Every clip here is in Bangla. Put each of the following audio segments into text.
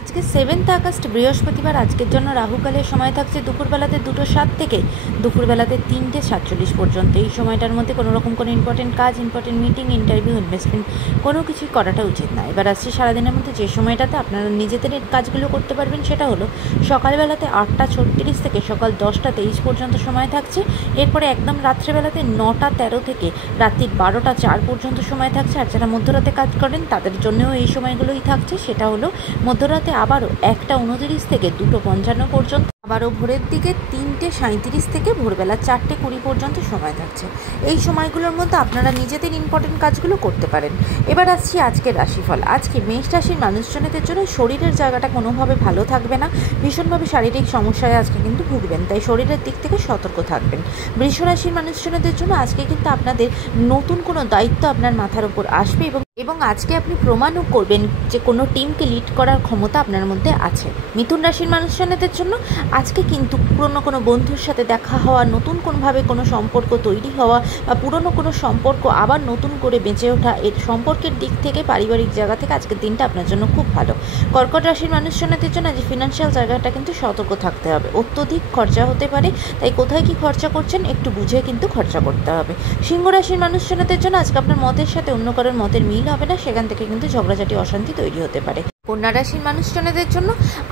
আজকে 7th আগস্ট বৃহস্পতিবার। আজকের জন্য রাহুকালের সময় থাকছে দুপুরবেলাতে 2:07 থেকে দুপুরবেলাতে 3:47 পর্যন্ত। এই সময়টার মধ্যে কোনো রকম কোনো ইম্পর্টেন্ট কাজ, ইম্পর্টেন্ট মিটিং, ইন্টারভিউ, ইনভেস্টমেন্ট কোনো কিছুই করাটা উচিত না। এবার আসছে সারাদিনের মধ্যে যে সময়টাতে আপনারা নিজেদের কাজগুলো করতে পারবেন সেটা হলো সকালবেলাতে 8:36 থেকে সকাল 10:23 পর্যন্ত সময় থাকছে। এরপরে একদম রাত্রেবেলাতে 9:13 থেকে রাত্রির 12:04 পর্যন্ত সময় থাকছে। আর যারা মধ্যরাতে কাজ করেন তাদের জন্যও এই সময়গুলোই থাকছে। সেটা হলো মধ্যরাতে আবারও 1:29 থেকে 2:55 পর্যন্ত, আবারও ভোরের দিকে 3:37 থেকে ভোরবেলা 4:20 পর্যন্ত সময় থাকছে। এই সময়গুলোর মধ্যে আপনারা নিজেদের ইম্পর্টেন্ট কাজগুলো করতে পারেন। এবার আসছি আজকের রাশিফল। আজকে মেষ রাশির মানুষজনদের জন্য শরীরের জায়গাটা কোনোভাবে ভালো থাকবে না, ভীষণভাবে শারীরিক সমস্যায় আজকে কিন্তু ভুগবেন, তাই শরীরের দিক থেকে সতর্ক থাকবেন। বৃষ রাশির মানুষজনদের জন্য আজকে কিন্তু আপনাদের নতুন কোনো দায়িত্ব আপনার মাথার উপর আসবে এবং আজকে আপনি প্রমাণও করবেন যে কোনো টিমকে লিড করার ক্ষমতা আপনার মধ্যে আছে। মিথুন রাশির মানুষজনদের জন্য আজকে কিন্তু পুরনো কোনো বন্ধুর সাথে দেখা হওয়া, নতুন কোনোভাবে কোনো সম্পর্ক তৈরি হওয়া বা পুরনো কোনো সম্পর্ক আবার নতুন করে বেঁচে ওঠা, এর সম্পর্কের দিক থেকে পারিবারিক জায়গা থেকে আজকের দিনটা আপনার জন্য খুব ভালো। কর্কট রাশির মানুষজনদের জন্য আজ ফিনান্সিয়াল জায়গাটা কিন্তু সতর্ক থাকতে হবে, অত্যধিক খরচা হতে পারে, তাই কোথায় কি খরচা করছেন একটু বুঝে কিন্তু খরচা করতে হবে। সিংহ রাশির মানুষজনদের জন্য আজকে আপনার মতের সাথে অন্য কারোর মতের মিল হবে না, সেখান থেকে কিন্তু ঝগড়াঝাটি, অশান্তি তৈরি হতে পারে। কন্যা রাশির মানুষজনদের জন্য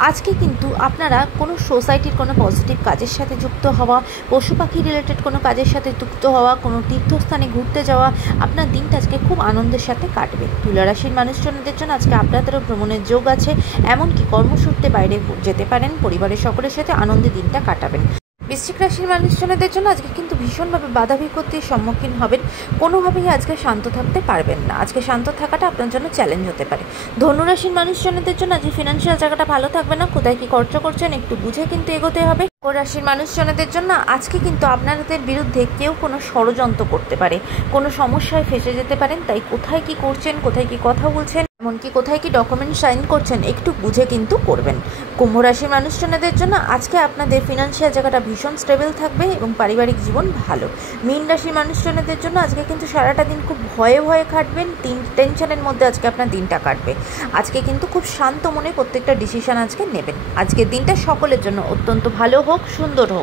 আজকে কিন্তু আপনারা কোনো সোসাইটির কোনো পজিটিভ কাজের সাথে যুক্ত হওয়া, পশু পাখি রিলেটেড কোনো কাজের সাথে যুক্ত হওয়া, কোনো তীর্থস্থানে ঘুরতে যাওয়া, আপনার দিনটা আজকে খুব আনন্দের সাথে কাটবে। তুলা রাশির মানুষজনদের জন্য আজকে আপনাদেরও ভ্রমণের যোগ আছে, এমনকি কর্মসূত্রে বাইরে যেতে পারেন, পরিবারের সকলের সাথে আনন্দে দিনটা কাটাবেন। বৃশ্চিক রাশির মানুষজনদের জন্য আজকে কিন্তু ভীষণভাবে বাধা বিপত্তির সম্মুখীন হবেন, কোনোভাবেই আজকে শান্ত থাকতে পারবেন না, আজকে শান্ত থাকাটা আপনার জন্য চ্যালেঞ্জ হতে পারে। ধনুরাশির মানুষজনদের জন্য আজকে ফিনান্সিয়াল জায়গাটা ভালো থাকবে না, কোথায় কি খরচা করছেন একটু বুঝে কিন্তু এগোতে হবে। মকর রাশির মানুষজনদের জন্য আজকে কিন্তু আপনাদের বিরুদ্ধে কেউ কোনো ষড়যন্ত্র করতে পারে, কোনো সমস্যায় ফেসে যেতে পারেন, তাই কোথায় কি করছেন, কোথায় কি কথা বলছেন, এমনকি কোথায় কি ডকুমেন্ট সাইন করছেন একটু বুঝে কিন্তু করবেন। কুম্ভ রাশির মানুষজনদের জন্য আজকে আপনাদের ফিনান্সিয়াল জায়গাটা ভীষণ স্টেবল থাকবে এবং পারিবারিক জীবন ভালো। মীন রাশির মানুষজনদের জন্য আজকে কিন্তু সারাটা দিন খুব ভয়ে ভয়ে কাটবেন, টেনশনের মধ্যে আজকে আপনার দিনটা কাটবে। আজকে কিন্তু খুব শান্ত মনে প্রত্যেকটা ডিসিশন আজকে নেবেন। আজকের দিনটা সকলের জন্য অত্যন্ত ভালো হোক, সুন্দর হোক।